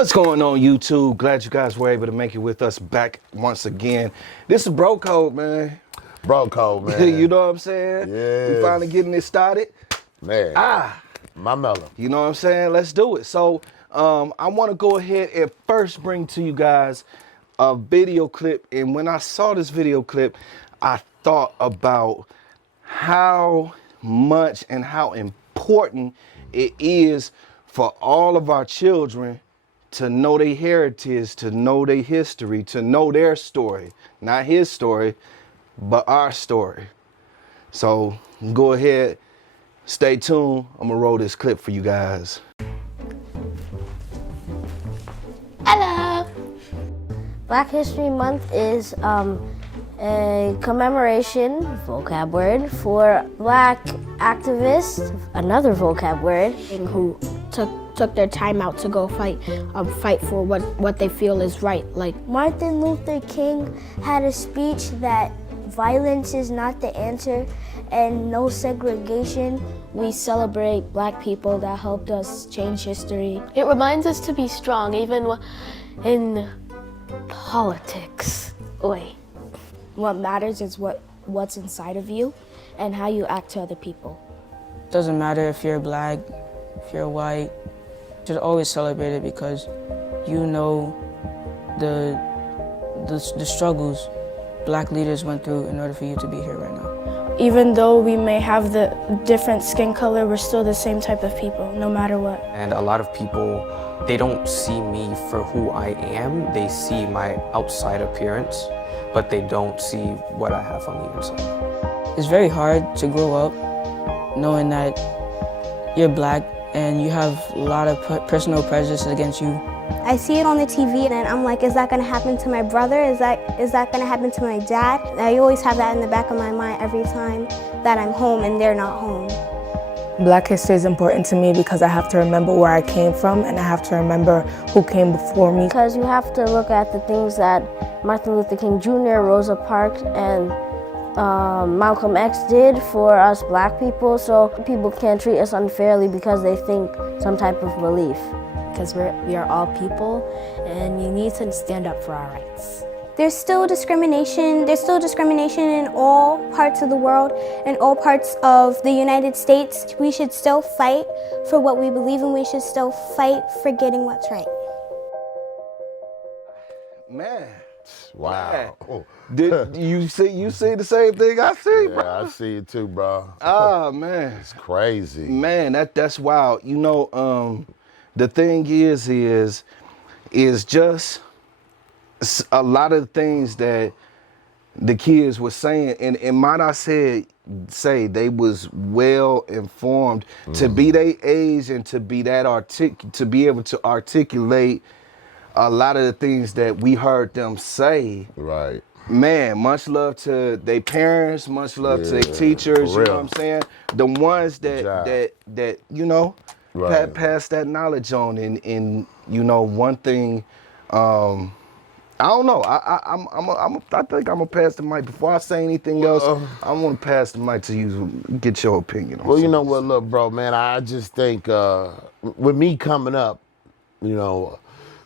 What's going on, YouTube? Glad you guys were able to make it with us back once again. This is BroCode, man. BroCode, man. You know what I'm saying? Yes. We finally getting it started. Man. My mellow. You know what I'm saying? Let's do it. So I want to go ahead and first bring to you guys a video clip. And when I saw this video clip, I thought about how much and how important it is for all of our children to know their heritage, to know their history, to know their story. Not his story, but our story. So go ahead, stay tuned. I'm gonna roll this clip for you guys. Hello! Black History Month is a commemoration, vocab word, for Black activists, another vocab word, who took their time out to go fight for what they feel is right. Like Martin Luther King had a speech that violence is not the answer and no segregation. We celebrate Black people that helped us change history. It reminds us to be strong, even in politics. Oi. What matters is what's inside of you and how you act to other people. Doesn't matter if you're Black, if you're white, you should always celebrate it because you know the struggles Black leaders went through in order for you to be here right now. Even though we may have the different skin color, we're still the same type of people, no matter what. And a lot of people, they don't see me for who I am. They see my outside appearance, but they don't see what I have on the inside. It's very hard to grow up knowing that you're Black and you have a lot of personal prejudice against you. I see it on the TV and I'm like, is that gonna happen to my brother? Is that gonna happen to my dad? I always have that in the back of my mind every time that I'm home and they're not home. Black history is important to me because I have to remember where I came from and I have to remember who came before me. Because you have to look at the things that Martin Luther King Jr., Rosa Parks, and Malcolm X did for us Black people, so people can't treat us unfairly because they think some type of relief. Because we are all people and you need to stand up for our rights. There's still discrimination. There's still discrimination in all parts of the world, in all parts of the United States. We should still fight for what we believe in. We should still fight for getting what's right. Man. Wow. Man. Did you see the same thing I see, bro? Yeah, I see it too, bro. Oh, man. It's crazy. Man, that's wild. You know, the thing is just a lot of the things that the kids were saying, and might I say they was well informed to be their age and to be that to be able to articulate a lot of the things that we heard them say. Right. Man, much love to their parents, much love to their teachers, you know what I'm saying? The ones that you know, right. pass that knowledge on. And you know, one thing, I don't know, I think I'm gonna pass the mic. Before I say anything else, I wanna pass the mic to you, get your opinion on Well, you know something. what, look, bro, man, I just think with me coming up, you know,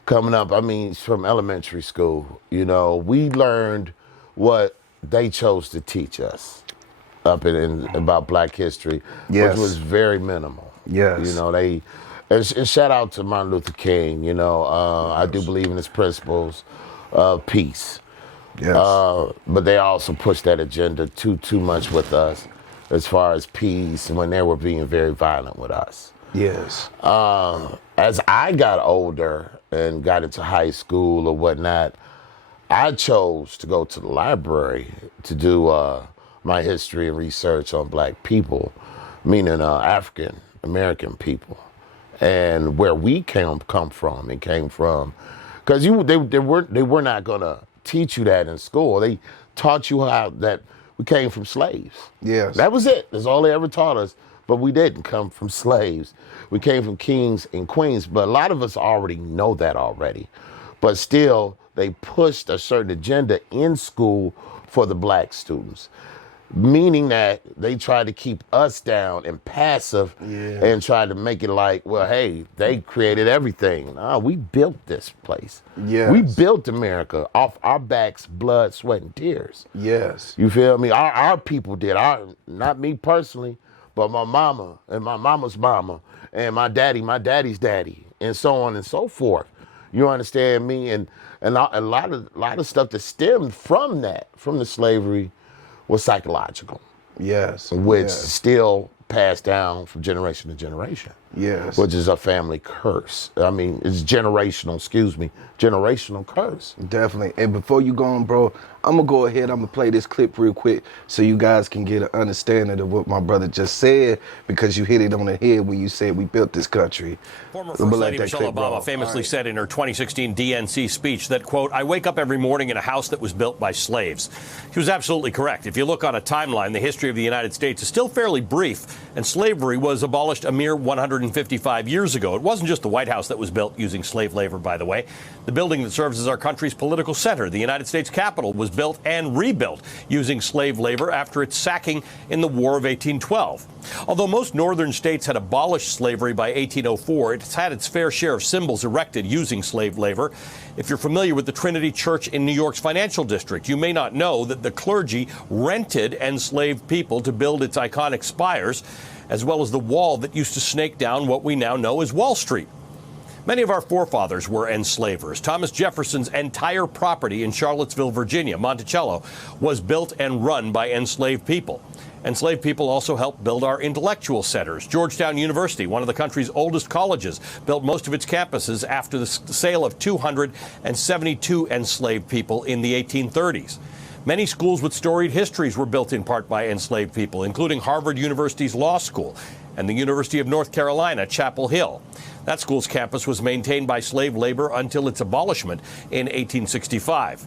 I mean, from elementary school, you know, we learned what they chose to teach us up in about Black history, Yes. which was very minimal. Yes. You know, and shout out to Martin Luther King, you know, I do believe in his principles of peace. Yes. But they also pushed that agenda too much with us as far as peace when they were being very violent with us. Yes. As I got older and got into high school or whatnot, I chose to go to the library to do my history and research on Black people, meaning African American people, and where we come from and came from, because they were not gonna teach you that in school. They taught you how that we came from slaves. Yes. That was it. That's all they ever taught us. But we didn't come from slaves. We came from kings and queens. But a lot of us already know that already. But still, they pushed a certain agenda in school for the Black students. meaning that they tried to keep us down and passive and tried to make it like, well, hey, they created everything. No, we built this place. Yes. We built America off our backs, blood, sweat, and tears. Yes. You feel me? Our people did. Not me personally, but my mama and my mama's mama and my daddy's daddy, and so on and so forth. You understand me? And a lot of stuff that stemmed from that, from the slavery, was psychological. Yes. Which yes. still passed down from generation to generation. Yes. Which is a family curse. I mean, it's generational curse. Definitely. And before you go on, bro, I'm going to go ahead. I'm going to play this clip real quick so you guys can get an understanding of what my brother just said, because you hit it on the head when you said we built this country. Former First Lady Michelle Obama famously said in her 2016 DNC speech that, quote, "I wake up every morning in a house that was built by slaves." She was absolutely correct. If you look on a timeline, the history of the United States is still fairly brief, and slavery was abolished a mere 155 years ago. It wasn't just the White House that was built using slave labor, by the way. The building that serves as our country's political center, the United States Capitol, was built and rebuilt using slave labor after its sacking in the War of 1812. Although most northern states had abolished slavery by 1804, it's had its fair share of symbols erected using slave labor. If you're familiar with the Trinity Church in New York's financial district, you may not know that the clergy rented enslaved people to build its iconic spires, as well as the wall that used to snake down what we now know as Wall Street. Many of our forefathers were enslavers. Thomas Jefferson's entire property in Charlottesville, Virginia, Monticello, was built and run by enslaved people. Enslaved people also helped build our intellectual centers. Georgetown University, one of the country's oldest colleges, built most of its campuses after the sale of 272 enslaved people in the 1830s. Many schools with storied histories were built in part by enslaved people, including Harvard University's Law School and the University of North Carolina, Chapel Hill. That school's campus was maintained by slave labor until its abolishment in 1865.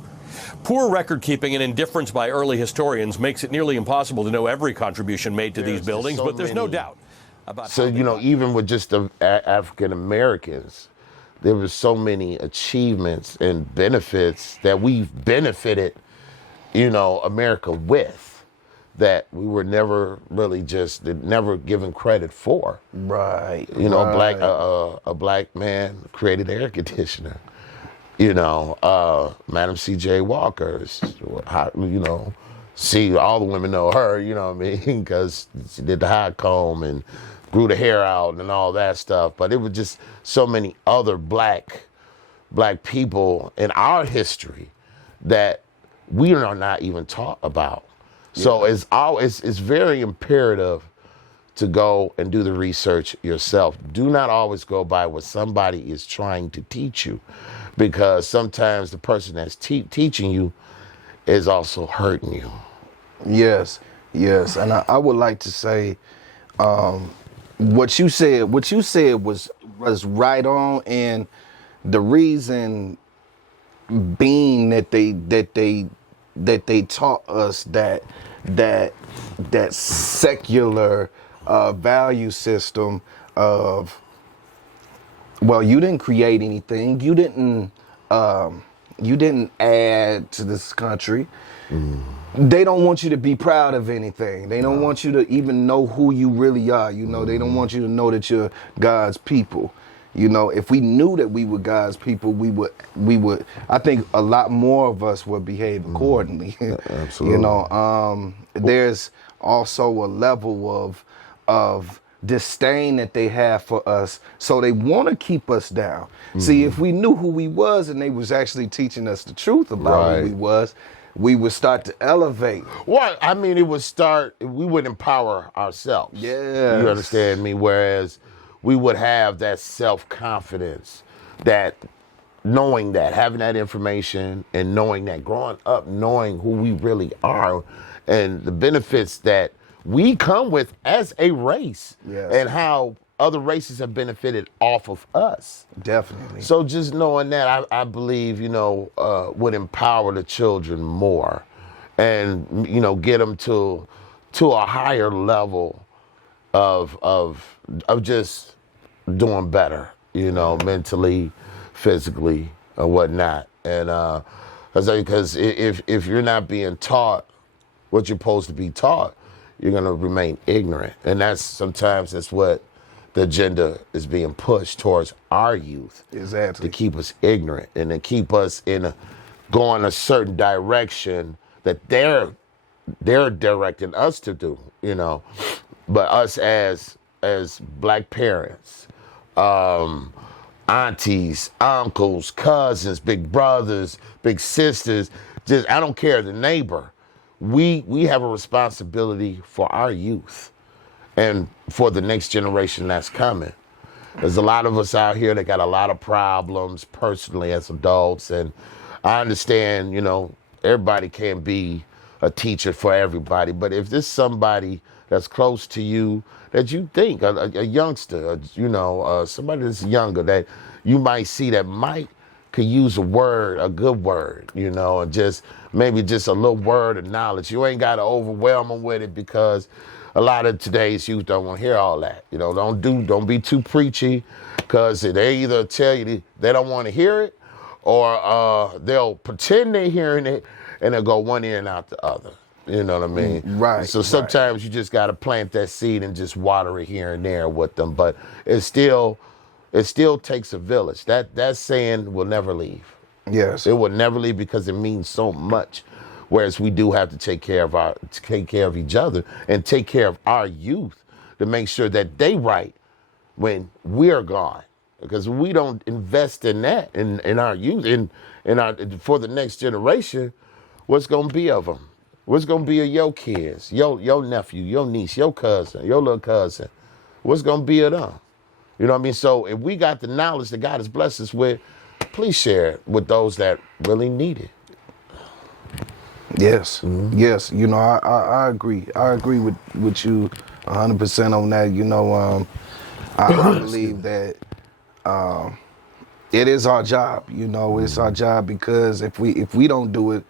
Poor record keeping and indifference by early historians makes it nearly impossible to know every contribution made to these buildings, but there's no doubt about so, you know, even with just the African Americans, there was so many achievements and benefits that we've benefited, you know, America with, that we were never really never given credit for. Right. You know, a black man created air conditioner. You know, Madam C.J. Walker's, you know, see, all the women know her, you know what I mean, because she did the high comb and grew the hair out and all that stuff. But it was just so many other black people in our history that we are not even taught about. Yeah. So it's very imperative to go and do the research yourself. Do not always go by what somebody is trying to teach you, because sometimes the person that's teaching you is also hurting you. Yes, yes. And I would like to say what you said was right on, and the reason being that they taught us that secular value system of, well, you didn't create anything, you didn't add to this country. They don't want you to be proud of anything. They don't want you to even know who you really are. You know, they don't want you to know that you're God's people. You know, if we knew that we were God's people, we would, I think a lot more of us would behave accordingly. Absolutely. You know, there's also a level of disdain that they have for us, so they want to keep us down. See, if we knew who we was and they was actually teaching us the truth about who we was, we would start to elevate. Well, I mean, we would empower ourselves. Yeah. You understand me? Whereas we would have that self-confidence, that knowing that, having that information and knowing that, growing up, knowing who we really are and the benefits that we come with as a race, and how other races have benefited off of us. Definitely. So just knowing that, I believe, you know, would empower the children more, and, you know, get them to a higher level of just doing better, you know, mentally, physically, or whatnot. And because if you're not being taught what you're supposed to be taught, you're going to remain ignorant. And that's what the agenda is being pushed towards our youth. Exactly. To keep us ignorant and to keep us going a certain direction that they're directing us to do, you know. But us as black parents, aunties, uncles, cousins, big brothers, big sisters, just I don't care, the neighbor, we have a responsibility for our youth and for the next generation that's coming. There's a lot of us out here that got a lot of problems personally as adults, and I understand, you know, everybody can't be a teacher for everybody, but if there's somebody that's close to you that you think, a youngster, you know, somebody that's younger that you might see that could use a good word, you know, and just maybe just a little word of knowledge. You ain't got to overwhelm them with it, because a lot of today's youth don't want to hear all that. You know, don't be too preachy, because they either tell you they don't want to hear it, or they'll pretend they're hearing it and they'll go one ear and out the other. You know what I mean? Right. So sometimes you just got to plant that seed and just water it here and there with them. But it still takes a village. That saying will never leave. Yes. It will never leave, because it means so much. Whereas we do have to take care of each other and take care of our youth to make sure that they right when we're gone. Because we don't invest in that, in our youth, for the next generation, what's going to be of them? What's going to be of your kids, your nephew, your niece, your cousin, your little cousin? What's going to be of them? You know what I mean? So if we got the knowledge that God has blessed us with, please share it with those that really need it. Yes, yes. You know, I agree. I agree with you 100% on that. You know, I believe that it is our job. You know, it's our job, because if we don't do it,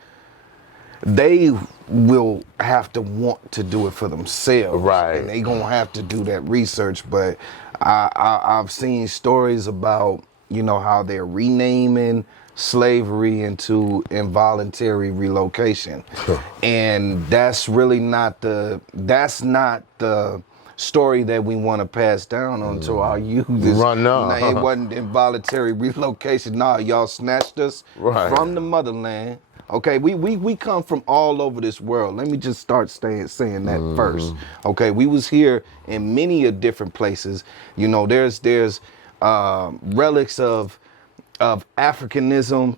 they will have to want to do it for themselves. Right. And they gonna have to do that research. But I've seen stories about, you know, how they're renaming slavery into involuntary relocation. And that's really not the story that we want to pass down on to our youth. It wasn't involuntary relocation. Nah, y'all snatched us from the motherland. Okay, we come from all over this world. Let me just start saying that first. Okay, we was here in many different places. You know, there's relics of Africanism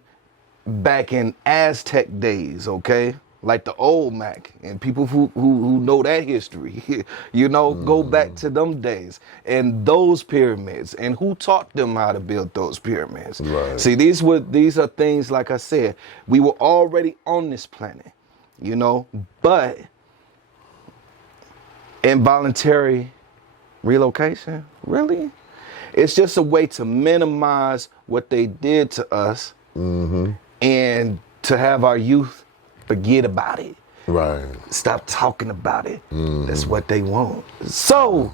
back in Aztec days, okay? Like the old Mac, and people who know that history, you know, go back to them days and those pyramids, and who taught them how to build those pyramids. Right. See, these are things, like I said, we were already on this planet, you know, but involuntary relocation, really? It's just a way to minimize what they did to us, and to have our youth forget about it. Right. Stop talking about it. That's what they want. So,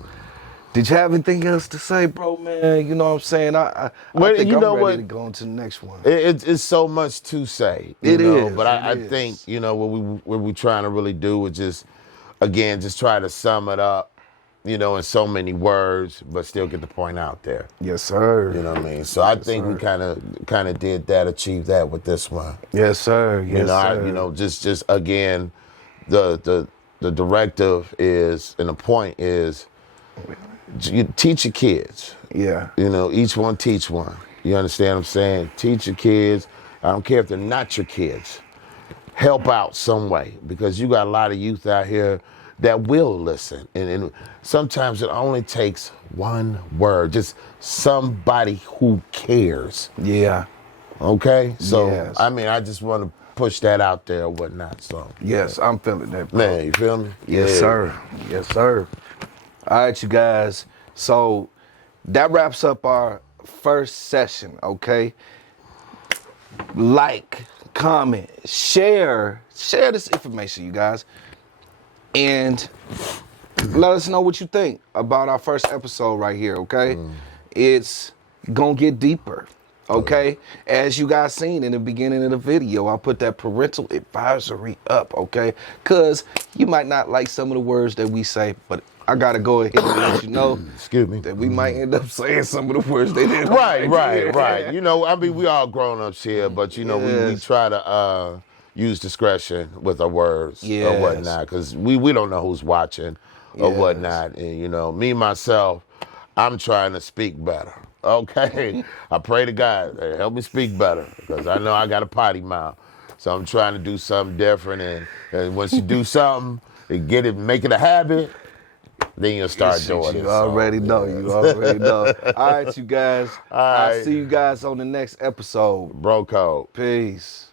did you have anything else to say, bro, man? You know what I'm saying? I think I'm ready to go on to the next one. It's so much to say. It is. But I think, you know, what we trying to really do is just try to sum it up, you know, in so many words, but still get the point out there. Yes, sir. You know what I mean? So I think we kind of did that, achieved that with this one. Yes, sir. Yes, you know, sir. you know, just again, the directive is, and the point is, you teach your kids. Yeah. You know, each one teach one. You understand what I'm saying? Teach your kids. I don't care if they're not your kids. Help out some way, because you got a lot of youth out here that will listen. And sometimes it only takes one word, just somebody who cares. Yeah. Okay? So, Yes. I mean, I just want to push that out there or whatnot. So, Yes, I'm feeling that, bro. man, you feel me? Yes, Yeah. sir. Yes, sir. All right, you guys. So that wraps up our first session, okay? Like, comment, share this information, you guys. And let us know what you think about our first episode right here, okay? It's gonna get deeper. Okay, as you guys seen in the beginning of the video, I put that parental advisory up, okay? Because you might not like some of the words that we say, but I gotta go ahead and let you know Excuse me. that we might end up saying some of the words they didn't Right, like. right. You know, I mean, we all grown-ups here, but, you know, we try to use discretion with our words or whatnot, because we don't know who's watching or whatnot. And, you know, me, myself, I'm trying to speak better. Okay, I pray to God, help me speak better, because I know I got a potty mouth. So I'm trying to do something different, and once you do something, and make it a habit, then you'll start doing it. You already know. All right, you guys. All right. I'll see you guys on the next episode. BroCode. Peace.